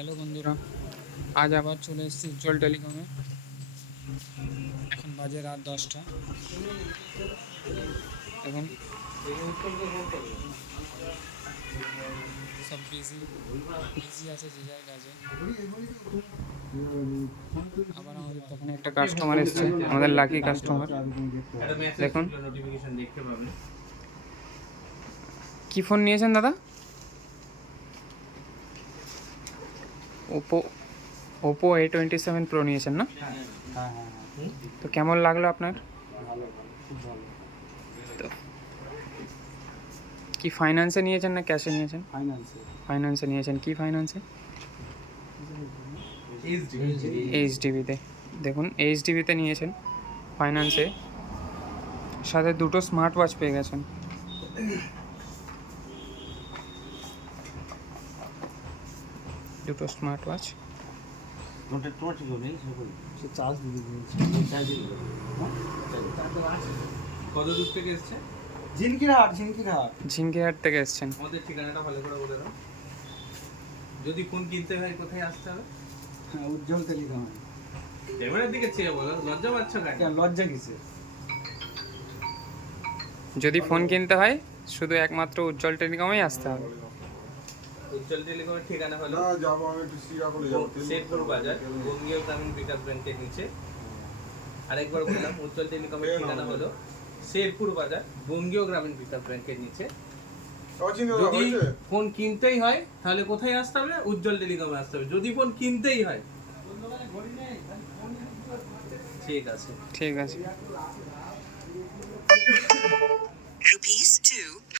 Hello বন্ধুরা, আজ আবার চলে এসেছি উজ্জ্বল টেলিকমে। এখন বাজে রাত 10টা। এখন সব বিজি বিজি আছে যে যার কাজে। আবার আমাদের তখন একটা কাস্টমার এসছে, আমাদের লাকি কাস্টমার। দেখুন কি ফোন নিয়েছেন দাদা? ওপো ওপো A27 প্রো নিয়েছেন না? তো কেমন লাগলো আপনার? তো কি ফাইন্যান্সে নিয়েছেন না ক্যাশে নিয়েছেন? ফাইন্যান্সে নিয়েছেন। কি ফাইন্যান্সে? এইচডিবিতে। দেখুন এইচডিবিতে নিয়েছেন ফাইন্যান্সে, সাথে দুটো স্মার্ট ওয়াচ পেয়ে গেছেন। দুটো স্মার্ট ওয়াচ। কত দূর থেকে এসছে? ঝিঙ্গিরহাট থেকে এসছেন। আমাদের ঠিকানাটা ভালো করে বলে দাও। যদি ফোন কিনতে হয় কোথায় আসতে হবে? উজ্জ্বল টেলিকম। ক্যামেরার দিকে চেয়ে বলো, লজ্জা পাচ্ছ কেন? লজ্জা কিসে? যদি ফোন কিনতে হয় শুধু একমাত্র উজ্জ্বল টেলিকমেই আসতে হবে। উজ্জ্বল টেলিকমের ঠিকানা হলো যাবো আমি একটু শ্রীকাকুলে যাবো শেরপুর বাজার, বঙ্গীয় গ্রামীণ বিকাশ ব্যাংকের নিচে। আরেকবার বললাম, উজ্জ্বল টেলিকমের ঠিকানা হলো শেরপুর বাজার, বঙ্গীয় গ্রামীণ বিকাশ ব্যাংকের নিচে। যদি ফোন কিনতেই হয় তাহলে কোথায় আসতে হবে? উজ্জ্বল টেলিকমে আসতে হবে, যদি ফোন কিনতেই হয়। ঠিক আছে, ঠিক আছে। Rupees 2.